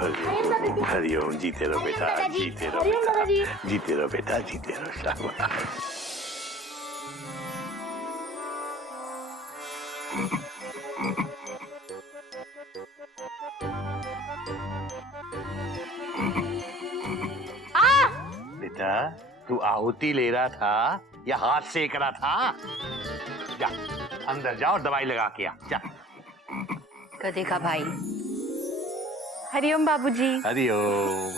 हरिओम, जीते रहो बेटा, जीते रहो बेटा, जीते रहो बेटा, जीते रहो। शाबाश। बेटा तू आहुति ले रहा था या हाथ सेक रहा था? जा अंदर जा और दवाई लगा के आ। जा। गधे का भाई। हरिओम बाबूजी। हरिओम।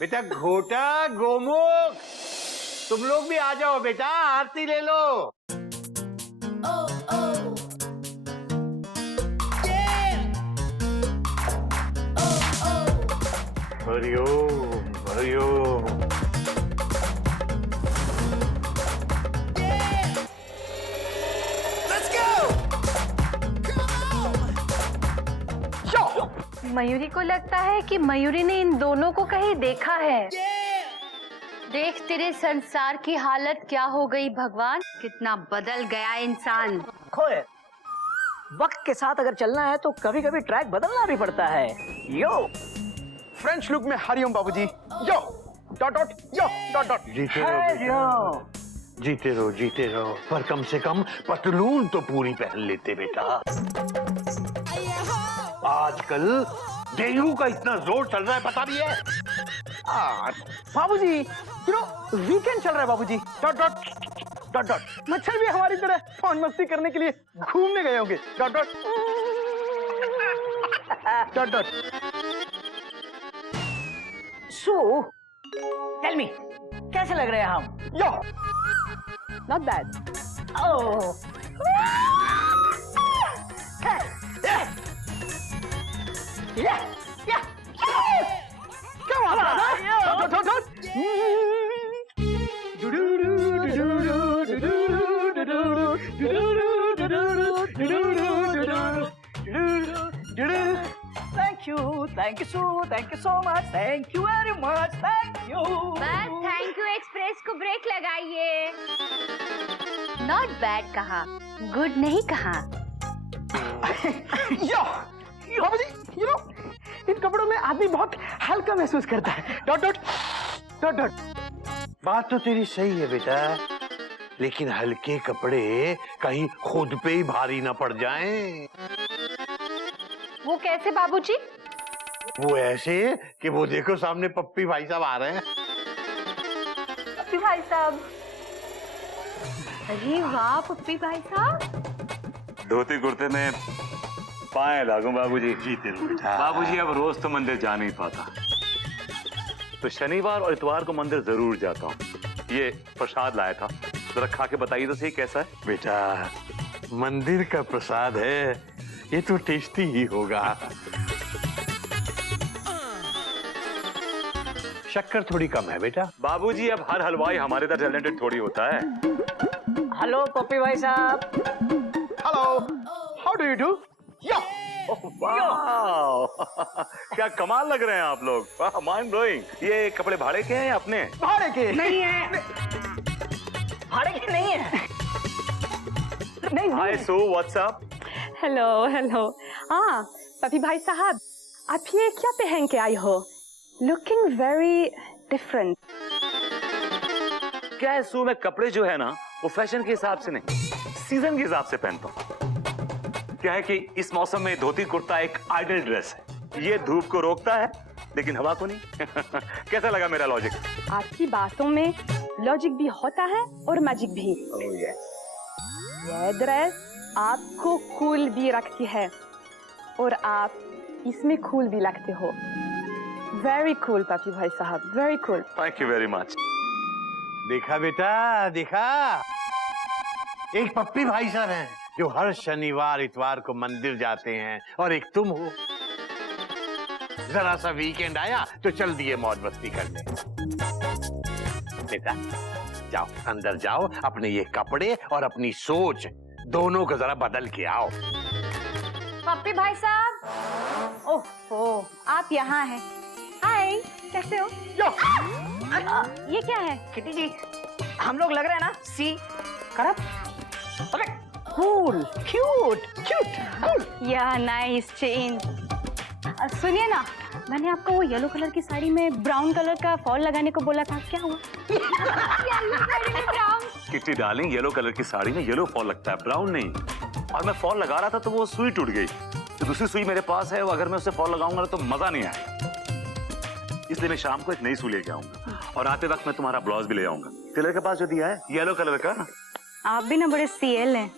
बेटा घोटा, गोमुख, तुम लोग भी आ जाओ बेटा, आरती ले लो। हरिओम, हरिओम। मयूरी को लगता है कि मयूरी ने इन दोनों को कहीं देखा है। देख तेरे संसार की हालत क्या हो गई भगवान, कितना बदल गया इंसान। खोए, वक्त के साथ अगर चलना है तो कभी कभी ट्रैक बदलना भी पड़ता है। यो फ्रेंच लुक में हरिओम बाबूजी। यो डॉट डॉट, यो डॉट डॉट। जीते रहो, जीते रहो, जीते रहो, पर कम से कम पतलून तो पूरी पहन लेते बेटा। आजकल डेंगू का इतना जोर चल रहा है, पता भी है? बाबूजी, यू नो वीकेंड चल रहा है बाबूजी। Dot dot dot dot. मच्छर भी हमारी तरह फन मस्ती करने के लिए घूमने गए होंगे। Dot dot dot dot. So tell me, कैसे लग रहे हैं हम? यो नॉट बैड। ओह क्या बात है? Dot dot dot. Thank you so much, thank you very much, thank you। बस थैंक यू एक्सप्रेस को ब्रेक लगाइए। नॉट बैड कहा, गुड नहीं कहा। यो बाबूजी, यू नो इन कपड़ों में आदमी बहुत हल्का महसूस करता है। Dot dot dot dot. बात तो तेरी सही है बेटा, लेकिन हल्के कपड़े कहीं खुद पे ही भारी ना पड़ जाएं। वो कैसे बाबूजी? वो ऐसे कि वो देखो सामने पप्पी भाई साहब आ रहे हैं। पप्पी भाई साहब? अरे वाह पप्पी भाई साहब। धोती कुर्ते में पाए लागू बाबूजी। जीते रहो बेटा। बाबूजी अब रोज तो मंदिर जा नहीं पाता, तो शनिवार और इतवार को मंदिर जरूर जाता हूँ। ये प्रसाद लाया था, जरा खा के बताइए तो सही कैसा है। बेटा मंदिर का प्रसाद है, ये तो टेस्टी ही होगा। शक्कर थोड़ी कम है बेटा। बाबूजी अब हर हलवाई हमारे तरह टैलेंटेड थोड़ी होता है। हेलो पप्पी भाई साहब। Hello, how do you do? Yo क्या कमाल लग रहे हैं आप लोग, माइंड ब्लोइंग। ये कपड़े भाड़े के हैं या अपने? भाड़े के नहीं है, भाड़े के नहीं है। नहीं। Hi so what's up? Hello hello. हाँ पपी भाई साहब, आप ये क्या पहन के आई हो? Looking very different. क्या है सो, मैं कपड़े जो है ना वो फैशन के हिसाब से नहीं, सीजन के हिसाब से पहनता हूँ। क्या है कि इस मौसम में धोती कुर्ता एक आइडल ड्रेस है, ये धूप को रोकता है लेकिन हवा को नहीं। कैसा लगा मेरा लॉजिक? आपकी बातों में लॉजिक भी होता है और मैजिक भी। ये ड्रेस आपको कूल भी रखती है और आप इसमें कूल भी लगते हो। वेरी कूल पपी भाई साहब, very cool. Thank you very much. देखा बेटा, देखा, एक पप्पी भाई साहब हैं जो हर शनिवार इतवार को मंदिर जाते हैं, और एक तुम हो, जरा सा वीकेंड आया तो चल दिए मौज मस्ती करने। बेटा जाओ अंदर जाओ, अपने ये कपड़े और अपनी सोच दोनों को जरा बदल के आओ। पप्पी भाई साहब, ओह आप यहाँ हैं। हाय, कैसे हो? ये क्या है? किटी जी, हम लोग लग रहे हैं ना सी करप, अरे कूल, क्यूट क्यूट कूल। या नाइस चेंज। सुनिए ना, मैंने आपको वो येलो कलर की साड़ी में ब्राउन कलर का फॉल लगाने को बोला था, क्या हुआ? किट्टी डार्लिंग, येलो कलर की साड़ी में येलो फॉल लगता है, ब्राउन नहीं। और मैं फॉल लगा रहा था तो वो सुई टूट गई। तो दूसरी सुई मेरे पास है, अगर मैं उससे फॉल लगाऊंगा तो मजा नहीं आएगा। इसलिए मैं शाम को एक नई सुई लेके आऊंगा और आते वक्त मैं तुम्हारा ब्लाउज भी ले आऊंगा। टेलर के पास जो दिया है येलो कलर का। आप भी ना बड़े सीएल हैं।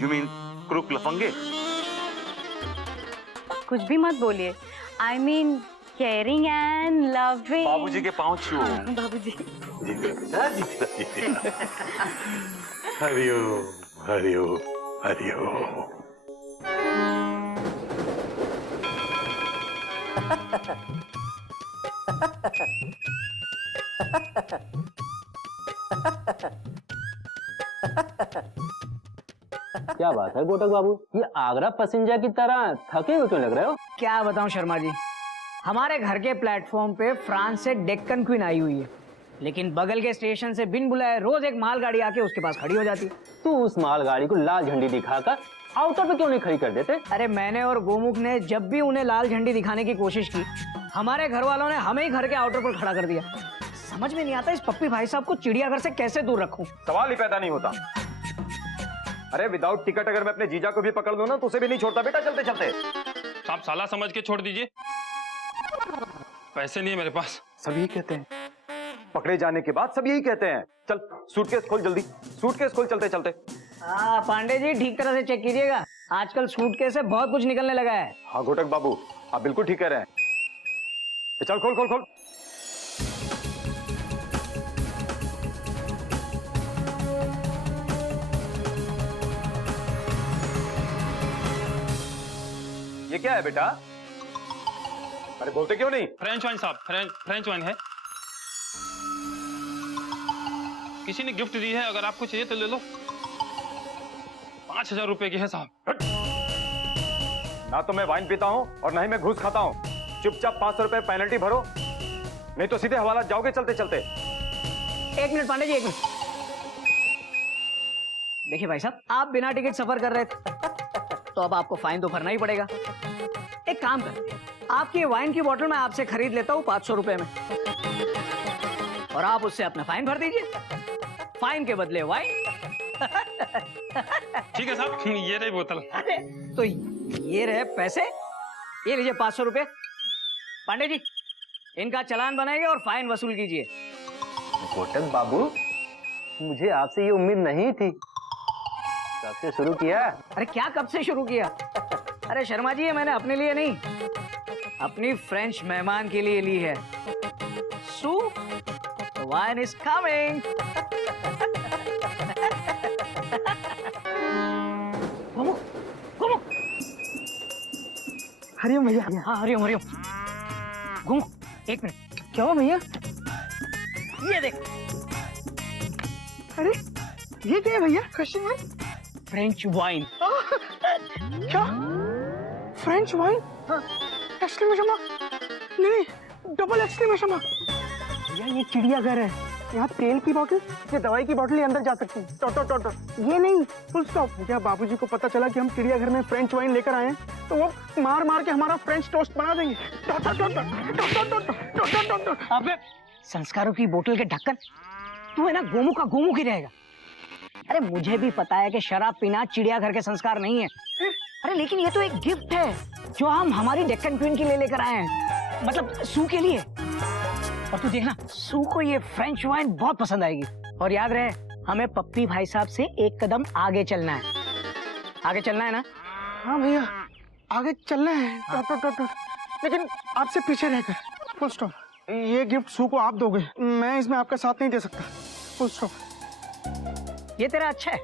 यू मीन क्रुक लफंगे? कुछ भी मत बोलिए। I mean caring and loving. बाबूजी के पाँव छू। बाबूजी। हरिओम हरिओम हरिओम। क्या बात है गोटक बाबू, ये आगरा पैसेंजर की तरह थके हुए क्यों लग रहे हो? क्या बताऊं शर्मा जी, हमारे घर के प्लेटफॉर्म पे फ्रांस से डेक्कन क्वीन आई हुई है, लेकिन बगल के स्टेशन से बिन बुलाए रोज एक मालगाड़ी आके उसके पास खड़ी हो जाती है। तू उस मालगाड़ी को लाल झंडी दिखाकर आउटर पे क्यों नहीं खड़ी कर देते? अरे मैंने और गोमुख ने जब भी उन्हें लाल झंडी दिखाने की कोशिश की, हमारे घर वालों ने हमें ही घर के आउटर पर खड़ा कर दिया। समझ में नहीं आता इस पप्पी भाई साहब को चिड़ियाघर से कैसे दूर रखूं। सवाल ही पैदा नहीं होता। अरे विदाउट टिकट अगर मैं अपने जीजा को भी पकड़ लूं ना तो उसे भी नहीं छोड़ता बेटा चलते चलते। आप साला समझ के छोड़ दीजिए, पैसे नहीं है मेरे पास। सब यही कहते हैं, पकड़े जाने के बाद सब यही कहते हैं। चल सूटकेस खोल जल्दी, सूटकेस खोल चलते चलते। हाँ पांडे जी ठीक तरह से चेक कीजिएगा, आजकल सूटकेस से बहुत कुछ निकलने लगा है। हाँ घोटक बाबू आप बिल्कुल ठीक कह रहे हैं। चल खोल खोल खोल। ये क्या है बेटा? अरे बोलते क्यों नहीं? फ्रेंच वाइन साहब, फ्रेंच वाइन है, किसी ने गिफ्ट दी है, अगर आपको चाहिए तो ले लो। 5000 रुपए की है साहब। ना तो मैं वाइन पीता हूँ और ना ही मैं घूस खाता हूँ। चुपचाप 500 रुपए पेनल्टी भरो, नहीं तो सीधे हवाला जाओगे चलते चलते। एक मिनट पांडे जी, एक मिनट। देखिए भाई साहब, आप बिना टिकट सफर कर रहे थे तो अब आपको फाइन तो भरना ही पड़ेगा। एक काम करते हैं, आपकी वाइन की बोतल मैं आपसे खरीद लेता हूँ 500 रुपए में, और आप उससे अपना फाइन भर दीजिए। फाइन के बदले वाइन। ठीक है साहब, ये रही बोतल। अरे तो ये रहे पैसे, ये लीजिए 500 रुपए। पांडे जी इनका चालान बनाइए और फाइन वसूल कीजिए। गोटक बाबू, मुझे आपसे ये उम्मीद नहीं थी। कब से शुरू किया? अरे क्या कब से शुरू किया? अरे शर्मा जी ये मैंने अपने लिए नहीं, अपनी फ्रेंच मेहमान के लिए ली है। सू वाइन इज कमिंग। हरिओम भैया। हाँ हरिओम हरिओम। घूम एक मिनट। क्या हुआ भैया? ये देख। अरे ये क्या है भैया? Kashmir French wine. क्या? French wine? Exclamation mark? नहीं, डबल एक्सक्लेमेशन मार्क। भैया ये चिड़ियाघर है, यहाँ तेल की बोतल या दवाई की बोतल ही अंदर जा सकती है। Dot dot dot dot. ये नहीं, फुल स्टॉप। भैया बाबूजी को पता चला कि हम चिड़ियाघर में फ्रेंच वाइन लेकर आए हैं तो वो मार मार के हमारा फ्रेंच टोस्ट बना देंगे। Dot dot dot dot dot dot dot dot dot dot. अबे संस्कारों की बोतल के ढक्कन, तू है ना गोमू का गोमू ही रहेगा। अरे मुझे भी पता है कि शराब पीना चिड़ियाघर के संस्कार नहीं है। अरे लेकिन ये तो एक गिफ्ट है जो हम हमारी डेक्कन क्वीन के लिए लेकर आए हैं, मतलब सू के लिए। और तू देखना, सू को ये फ्रेंच वाइन बहुत पसंद आएगी। और याद रहे, हमें पप्पी भाई साहब से एक कदम आगे चलना है। आगे चलना है ना? हाँ भैया आगे चलना है। Dot dot dot dot. लेकिन आपसे पीछे रहकर। Full stop. ये गिफ्ट सू को आप दोगे, मैं इसमें आपका साथ नहीं दे सकता। Full stop. ये तेरा अच्छा है,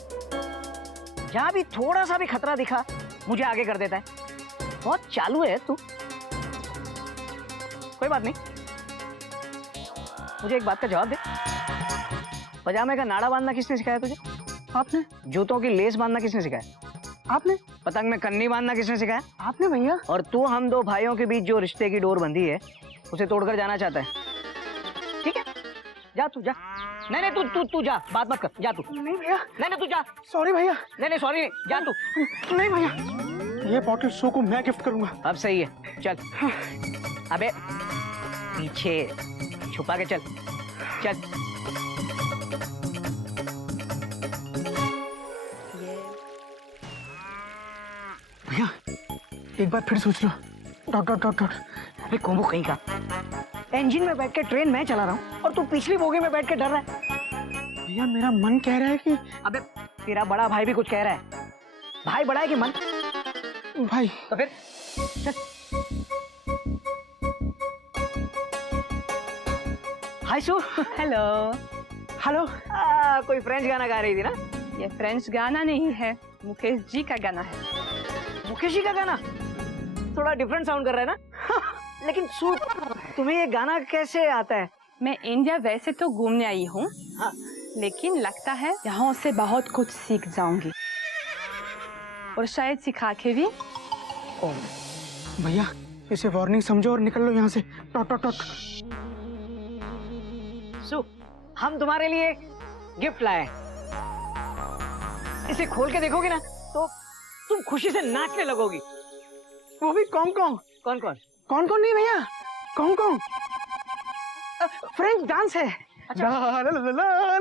जहाँ भी थोड़ा सा भी खतरा दिखा मुझे आगे कर देता है। बहुत चालू है तू। कोई बात नहीं, मुझे एक बात का जवाब दे। पजामे का नाड़ा बांधना किसने सिखाया तुझे? आपने। जूतों की लेस बांधना किसने सिखाया? आपने। पतंग में कन्नी बांधना किसने सिखाया? आपने भैया। और तू हम दो भाइयों के बीच जो रिश्ते की डोर बंधी है उसे तोड़कर जाना चाहता है। ठीक है, जा तू जा। नहीं नहीं, तू जा, बात मत कर, जा तू। नहीं भैया। नहीं नहीं, तू जा। सॉरी भैया। नहीं नहीं सॉरी नहीं, जा तू। नहीं भैया। ये बॉटल सो को मैं गिफ्ट करूंगा। अब सही है, चल। अबे पीछे छुपा के चल, चल। भैया एक बार फिर सोच लो। Dot dot dot dot. अरे कोम्बो कहीं का, इंजन में बैठ के ट्रेन मैं चला रहा हूँ और तू पिछली बोगी में बैठ के डर रहा है। भैया मेरा मन कह रहा है कि अबे तेरा बड़ा भाई भी कुछ कह रहा है। भाई बड़ा है कि मन? भाई तो फिर चल। हाय सू। हेलो। हेलो। कोई फ्रेंच गाना गा रही थी ना? ये फ्रेंच गाना नहीं है, मुकेश जी का गाना है। मुकेश जी का गाना? थोड़ा डिफरेंट साउंड कर रहा है ना? लेकिन सू तुम्हें ये गाना कैसे आता है? मैं इंडिया वैसे तो घूमने आई हूँ, हाँ। लेकिन लगता है यहाँ से बहुत कुछ सीख जाऊंगी और शायद सिखा के भी। भैया इसे वार्निंग समझो और निकल लो यहाँ से। Taught taught taught. सू हम तुम्हारे लिए गिफ्ट लाए हैं। इसे खोल के देखोगे ना तो तुम खुशी से नाचने लगोगी। वो भी कौन कौन? कौन कौन? कौन कौन नहीं भैया, कौन कौन? फ्रेंच डांस है। अच्छा। ला ला ला ला ला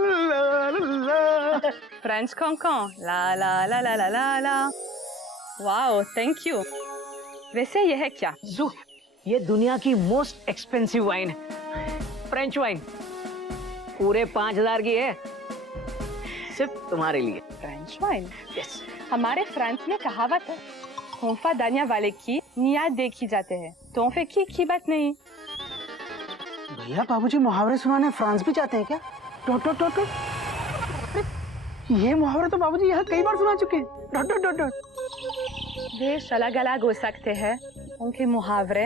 ला ला। फ्रेंच कॉन्कॉन, ला ला ला ला ला ला ला। Wow, thank you. वैसे यह है क्या? सू ये दुनिया की मोस्ट एक्सपेंसिव वाइन है, फ्रेंच वाइन। पूरे 5000 की है, सिर्फ तुम्हारे लिए। French wine? यस। हमारे फ्रांस में कहावत है, तोहफा दानिया वाले की नियत देखी जाते हैं, तोहफे की कीमत नहीं। भैया बाबूजी मुहावरे सुनाने फ्रांस भी जाते हैं क्या? Taught taught taught taught. ये मुहावरे तो बाबूजी यहाँ कई बार सुना चुके हैं। Dot dot dot dot. देश अलग अलग हो सकते हैं, उनके मुहावरे,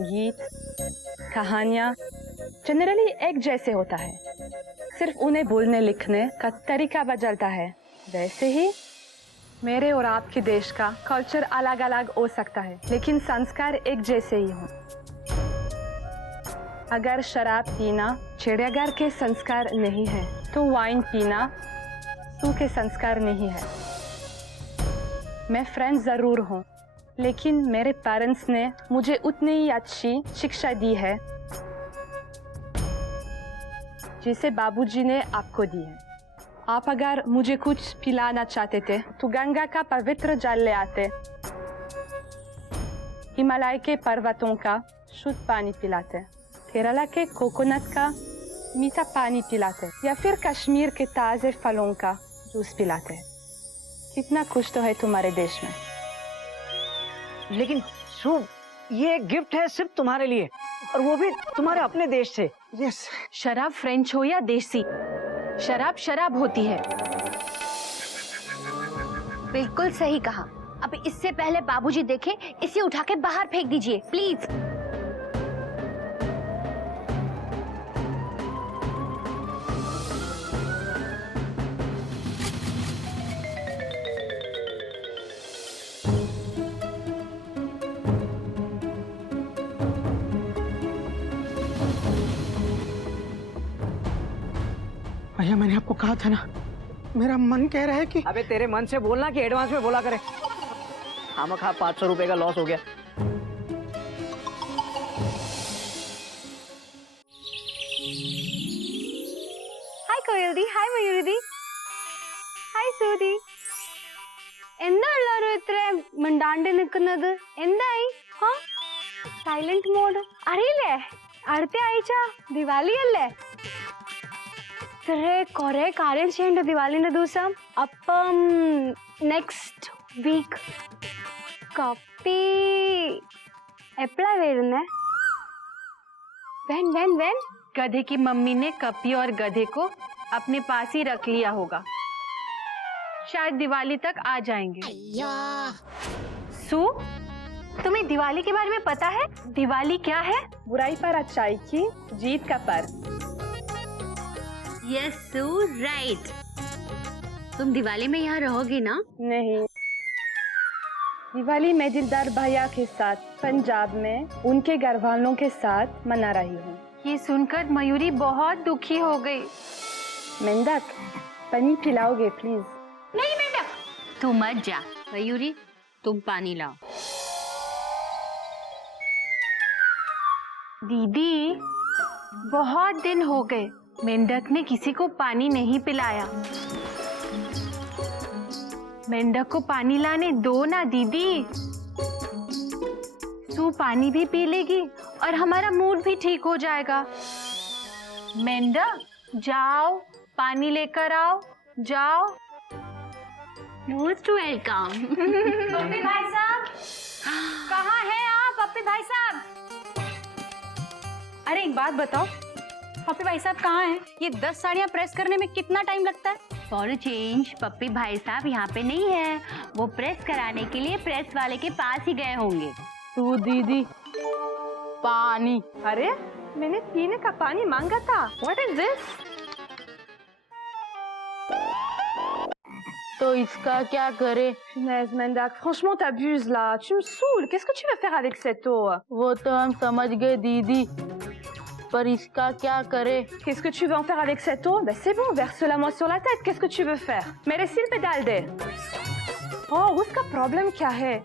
गीत, कहानियाँ जनरली एक जैसे होता है, सिर्फ उन्हें बोलने लिखने का तरीका बदलता है। वैसे ही मेरे और आपके देश का कल्चर अलग अलग हो सकता है, लेकिन संस्कार एक जैसे ही हों। अगर शराब पीना चिड़ियाघर के संस्कार नहीं है, तो वाइन पीना सू के संस्कार नहीं है। मैं फ्रेंच जरूर हूँ, लेकिन मेरे पेरेंट्स ने मुझे उतनी ही अच्छी शिक्षा दी है जिसे बाबूजी ने आपको दी है। आप अगर मुझे कुछ पिलाना चाहते थे तो गंगा का पवित्र जल ले आते, हिमालय के पर्वतों का शुद्ध पानी पिलाते, केरला के कोकोनट का मीठा पानी पिलाते, या फिर कश्मीर के ताजे फलों का जूस पिलाते। कितना खुश तो है तुम्हारे देश में। लेकिन सू ये गिफ्ट है सिर्फ तुम्हारे लिए, और वो भी तुम्हारे अपने देश से। यस। शराब फ्रेंच हो या देसी, शराब शराब होती है। बिल्कुल सही कहा। अब इससे पहले बाबूजी देखें, इसे उठा के बाहर फेंक दीजिए प्लीज। भैया मैंने आपको कहा था ना, मेरा मन कह रहा है कि अबे तेरे मन से बोलना कि एडवांस में बोला करे। खामखा 500 रुपए का लॉस हो गया। ഹായ് കോയൽദി, ഹായ് മയൂരിദി, ഹായ് സൂതി. എന്താ എല്ലാവരും ഇത്ര മിണ്ടാണ്ട് നിൽക്കുന്നത്? എന്തായി? സൈലന്റ് മോഡ് അറിയില്ലേ? അടുത്ത ആഴ്ച ദിവാലി അല്ലേ? കുറെ കാര്യം ചെയ്യണ്ട ദിവാലിന്റെ ദിവസം. അപ്പം നെക്സ്റ്റ് വീക്ക് കപ്പി എപ്പോഴാ വരുന്നേ? वेन गधे की मम्मी ने कपी और गधे को अपने पास ही रख लिया होगा, शायद दिवाली तक आ जाएंगे। सू तुम्हें दिवाली के बारे में पता है? दिवाली क्या है? बुराई पर अच्छाई की जीत का पर्व। यस सू, राइट। तुम दिवाली में यहाँ रहोगी ना? नहीं, दिवाली मैं दिलदार भैया के साथ पंजाब में उनके घर वालों के साथ मना रही हूँ। ये सुनकर मयूरी बहुत दुखी हो गई। मेंढक, पानी पिलाओगे प्लीज? नहीं मेंढक, तू मत जा। मयूरी तुम पानी लाओ। दीदी, बहुत दिन हो गए मेंढक ने किसी को पानी नहीं पिलाया। मेंढक को पानी लाने दो ना दीदी। सू पानी भी पी लेगी और हमारा मूड भी ठीक हो जाएगा। मेंढक, जाओ पानी लेकर आओ, जाओ। Most welcome. पप्पी भाई साहब, कहाँ हैं आप? पप्पी भाई साहब, अरे एक बात बताओ, पप्पी भाई साहब कहाँ हैं? ये 10 साड़ियाँ प्रेस करने में कितना टाइम लगता है? फॉर चेंज पप्पी भाई साहब यहाँ पे नहीं है। वो प्रेस कराने के लिए प्रेस वाले के पास ही गए होंगे। तू दीदी, पानी। अरे मैंने पीने का पानी मांगा था। What is this? तो इसका क्या करे? Punaise, Mendak, franchement t'abuses là. Tu me saoules. Qu'est-ce que tu veux faire avec cette eau? वो तो हम समझ गए दीदी, पर इसका क्या करे? Qu'est-ce que tu veux en faire avec cette eau? Ben c'est bon, verse-la moi sur la tête. Qu'est-ce que tu veux faire? मेरे सिर पे डाल दे। Oh, उसका प्रॉब्लम क्या है?